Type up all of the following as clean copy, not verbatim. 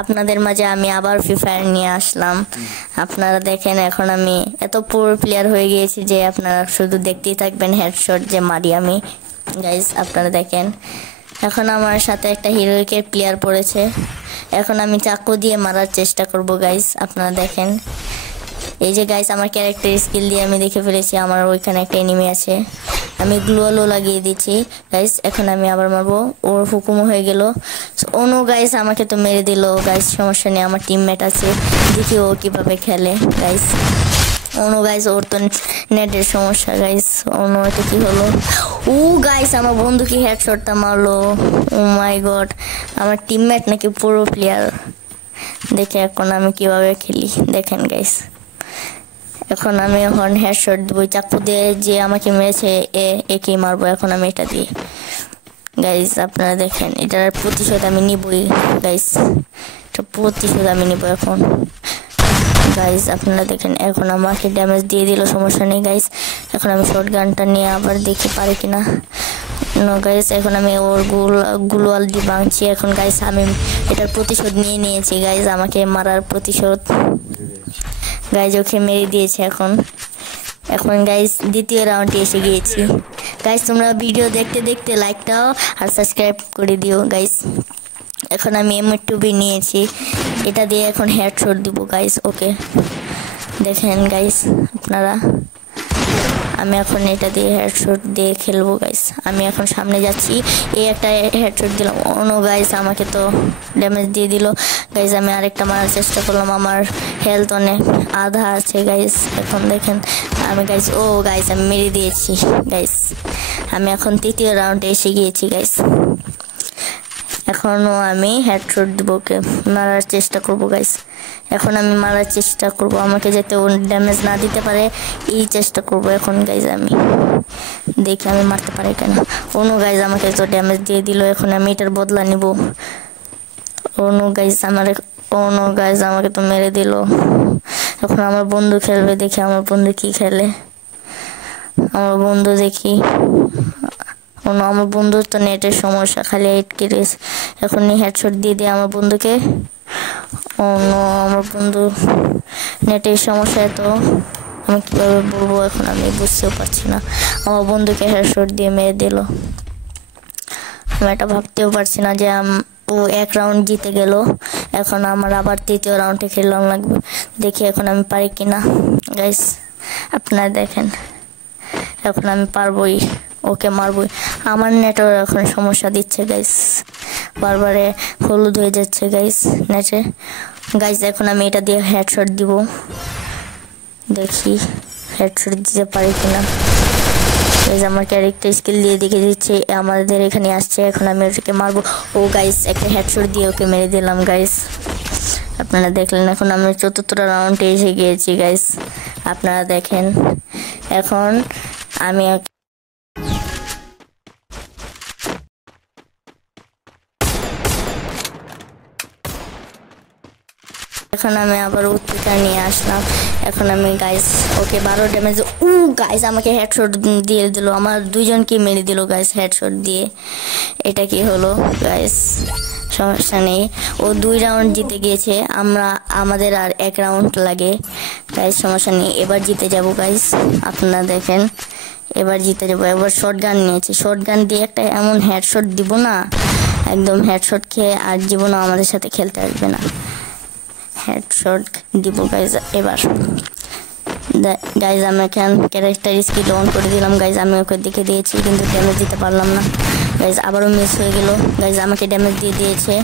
আপনাদের মাঝে আমি আবার ফ্রি ফায়ার নিয়ে আসলাম। আপনারা দেখেন এখন আমি এত পুরো প্লেয়ার হয়ে গিয়েছি যে আপনারা শুধু দেখতেই থাকবেন হেডশট যে মারি আমি। গাইস আপনারা দেখেন এখন আমার সাথে একটা হিরোইকের প্লেয়ার পড়েছে। এখন আমি চাকু দিয়ে মারার চেষ্টা করব গাইস। আপনারা দেখেন এই যে গাইস আমার ক্যারেক্টার স্কিল দিয়ে আমি দেখে ফেলেছি আমার ওইখানে একটা এনিমি আছে। আমি গ্লুয়ালও লাগিয়ে দিচ্ছি গাইস। এখন আমি আবার মারবো, ওর হুকুমও হয়ে গেল। ওনো গাইস আমাকে তো মেরে দিল গাইস, সমস্যা নেই, আমার টিমমেট আছে, দেখি ও কিভাবে খেলে গাইস। ওনো গাইস ওর তো নেটের সমস্যা গাইস। ওনো এটা কি হলো? ও গাইস আমার বন্ধুকে হেডশটটা মারলো। ও মাই গড, আমার টিমমেট নাকি পুরো প্লেয়ার। দেখে এখন আমি কিভাবে খেলি দেখেন গাইস। এখন আমি হেডশট দিব চাকু দিয়ে, যে আমাকে মেরেছে একে মারবো এখন আমি এটা দিয়ে গাইস। আপনারা দেখেন এটার প্রতিশোধ আমি নিবই গাইস, এটা প্রতিশোধ আমি নিব এখন গাইস। আপনারা দেখেন এখন আমাকে ড্যামেজ দিয়ে দিল, সমস্যা নেই গাইস। এখন আমি শর্ট গানটা নিয়ে আবার দেখি পারি কিনা। নো গাইস এখন আমি ওর গুলওয়াল দিয়ে ভাঙছি এখন গাইস। আমি এটার প্রতিশোধ নিয়ে নিয়েছি গাইস, আমাকে মারার প্রতিশোধ গাইস, ওকে মেরে দিয়েছে এখন। এখন গাইস দ্বিতীয় রাউন্ডে এসে গিয়েছি গাইস। তোমরা ভিডিও দেখতে দেখতে লাইক দাও আর সাবস্ক্রাইব করে দিও গাইস। এখন আমি M2B নিয়েছি, এটা দিয়ে এখন হেডশট দিব গাইস। ওকে দেখেন গাইস আপনারা, আমি এখন এটা দিয়ে হেডশট দিয়ে খেলবো গাইস। আমি এখন সামনে যাচ্ছি, এই একটা হেডশট দিলাম। অনো গাইস আমাকে তো ড্যামেজ দিয়ে দিল গাইস। আমি আরেকটা মারার চেষ্টা করলাম, আমার হেলথ অনেক আধা আছে গাইস। এখন দেখেন আমি গাইস, ও গাইস আমি মেরে দিয়েছি গাইস। আমি এখন তৃতীয় রাউন্ডে এসে গিয়েছি গাইস। এখনও আমি হেডশট দিব, ওকে মারার চেষ্টা করব গাইস। এখন আমি মারার চেষ্টা করব, আমাকে যাতে ও ড্যামেজ না দিতে পারে এই চেষ্টা করব এখন গাইস। আমি দেখি আমি মারতে পারি কেনা। অন্য গাইস আমাকে তো ড্যামেজ দিয়ে দিল, এখন আমি এটার বদলা নিব। অন্য গাইস আমাকে তো মেরে দিল। এখন আমার বন্ধু খেলবে, দেখি আমার বন্ধু কি খেলে। আমার বন্ধু দেখি, আমার বন্ধুর তো নেটের সমস্যা, খালি 8 কিলিস। এখন হেডশট দিয়ে দিই আমার বন্ধুকে। আমার বন্ধু নেটের সমস্যা, তো আমি কীভাবে বলবো এখন আমি বুঝতেও পারছি না। আমার বন্ধুকে হেডশট দিয়ে মেরে দিল। আমি এটা ভাবতেও পারছি না যে ও এক রাউন্ড জিতে গেল। এখন আমার আবার তৃতীয় রাউন্ডে খেললাম লাগবে, দেখি এখন আমি পারি কিনা গাইস। আপনারা দেখেন এখন আমি পারবই, ওকে মারবই। আমার নেটওয়ার্ক এখন সমস্যা দিচ্ছে গাইস, বারবারে হলুদ হয়ে যাচ্ছে গাইস নেটে গাইস। এখন আমি এটা দিয়ে হেডশট দিব, দেখি হেডশট দিতে পারি কিনা গাইস। আমার ক্যারেক্টার স্কিল দিয়ে দেখে দিচ্ছে আমাদের এখানে আসছে, এখন আমি ওটাকে মারবো। ও গাইস একটা হেডশট দিয়ে ওকে মেরে দিলাম গাইস। আপনারা দেখলেন এখন আমি চতুর্থ রাউন্ডে এসে গিয়েছি গাইস। আপনারা দেখেন এখন আমি আবার উত্তেজনা নিয়ে আসলাম। এখন আমি গাইস ওকে 12 ড্যামেজ, গাইস আমাকে হেডশট দিয়ে দিল, আমার দুইজনকে মেরে দিল গাইস হেডশট দিয়ে। এটা কি হলো গাইস? সমস্যা নেই, ও 2 রাউন্ড জিতে গিয়েছে, আমাদের আর 1 রাউন্ড লাগে গাইস। সমস্যা নেই, এবার জিতে যাব গাইস। আপনারা দেখেন এবার জিতে যাবো। এবার শর্ট গান নিয়েছি, শর্ট গান দিয়ে একটা এমন হেডশট দিব না, একদম হেডশট খেয়ে আর জীবনও আমাদের সাথে খেলতে আসবে না। হেডশট দিব গাইজ এবার গাইজ। আমি এখন ক্যারেক্টার স্কিল অন করে দিলাম গাইজ। আমি ওকে দেখে দিয়েছি কিন্তু ড্যামেজ দিতে পারলাম না গাইজ, আবারও মিস হয়ে গেল গাইজ। আমাকে ড্যামেজ দিয়ে দিয়েছে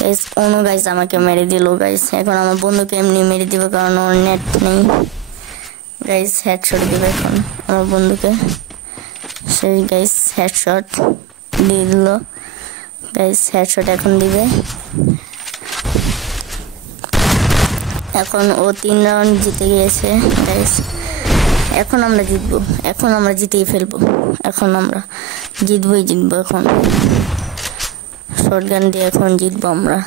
গাইজ, অন্য গাইজ আমাকে মেরে দিল গাইজ। এখন আমার বন্ধুকে এমনি মেরে দিব কারণ ওর নেট নেই গাইজ। হেডশট দেবে এখন আমার বন্ধুকে, সেই গাইজ হেডশট দিয়ে দিল গাইজ। হেডশট এখন দিবে, এখন ও 3 রাউন্ড জিতে গিয়েছে গাইস। এখন আমরা জিতবো, এখন আমরা জিতেই ফেলবো, এখন আমরা জিতবো এখন শর্ট গান দিয়ে এখন জিতবো আমরা।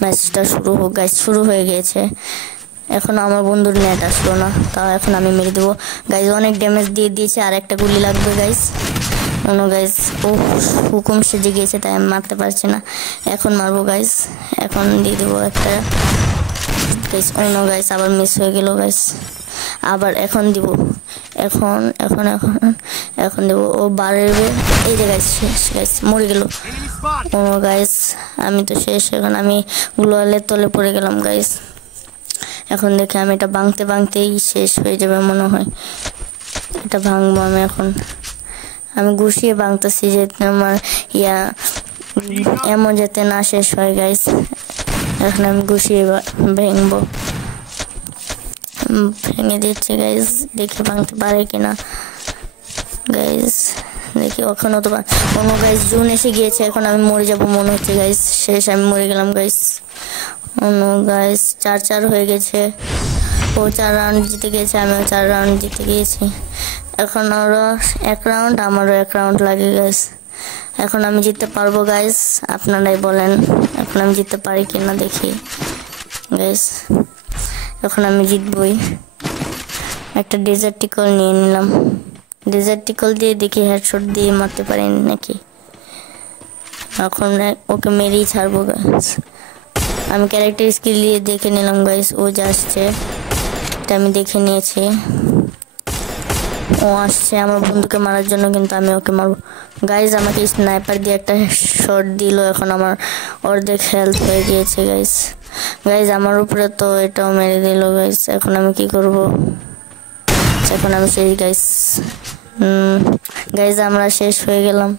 ম্যাচটা শুরু হোক গাইস, শুরু হয়ে গিয়েছে। এখন আমার বন্ধুর নেট আসলো না, তাও এখন আমি মেরে দেবো গাইস। অনেক ড্যামেজ দিয়ে দিয়েছে, আর একটা গুলি লাগবে গাইস। অন্য গাইস ও হুকুম সেজে গিয়েছে, তাই আমি মারতে পারছি না। এখন মারবো গাইস, এখন দিয়ে দেবো একটা গাইস। অন্য গাইস আবার মিস হয়ে গেল গাইস, আবার এখন দিব, এখন এখন এখন এখন দেবো। ও বাড়বে, এই যে গাইস শেষ গাইস, মরে গেল। ও গাইস আমি তো শেষ, এখন আমি গ্লোয়ালের তলে পড়ে গেলাম গাইস। এখন দেখে আমি এটা ভাঙতে ভাঙতেই শেষ হয়ে যাবে মনে হয়। এটা ভাঙবো আমি এখন, আমি গুছিয়ে ভাঙতেছি যাতে আমার এমন যাতে না শেষ হয় গাইস। এখন আমি গুছিয়ে ভেঙবো, ভেঙে দিচ্ছি গাইস, দেখি ভাঙতে পারে কিনা গাইস। দেখি ওখানে তো কোনো গাইস জুন এসে গিয়েছে, এখন আমি মরে যাবো মনে হচ্ছে গাইস। শেষ, আমি মরে গেলাম গাইস। অন্য গাইস 4-4 হয়ে গেছে, ও 4 রাউন্ড জিতে গেছে, আমিও 4 রাউন্ড জিতে গিয়েছি। এখন ওরও 1 রাউন্ড, আমারও 1 রাউন্ড লাগে গাইস। এখন আমি জিততে পারবো গাইস, আপনারাই বলেন এখন আমি জিততে পারি কিনা দেখি গাইস। এখন আমি জিতবই। একটা ডেজার্ট টিকল নিয়ে নিলাম, ডেজার্ট টিকল দিয়ে দেখি হেডশট দিয়ে মারতে পারি নাকি। এখন ওকে মেরেই ছাড়বো গাইস। আমি ক্যারেক্টার স্কিল দিয়ে দেখে নিলাম গাইস, ও যা আসছে এটা আমি দেখে নিয়েছি। ও আসছে আমার বন্ধুকে মারার জন্য, কিন্তু আমি ওকে মারবো গাইস। আমাকে স্নাইপার দিয়ে একটা শট দিল, এখন আমার অর্ধেক হেলথ হয়ে গিয়েছে গাইস। গাইস আমার উপরে তো এটাও মেরে দিল গাইস, এখন আমি কি করব? এখন আমি শেষ গাইস। গাইস আমরা শেষ হয়ে গেলাম।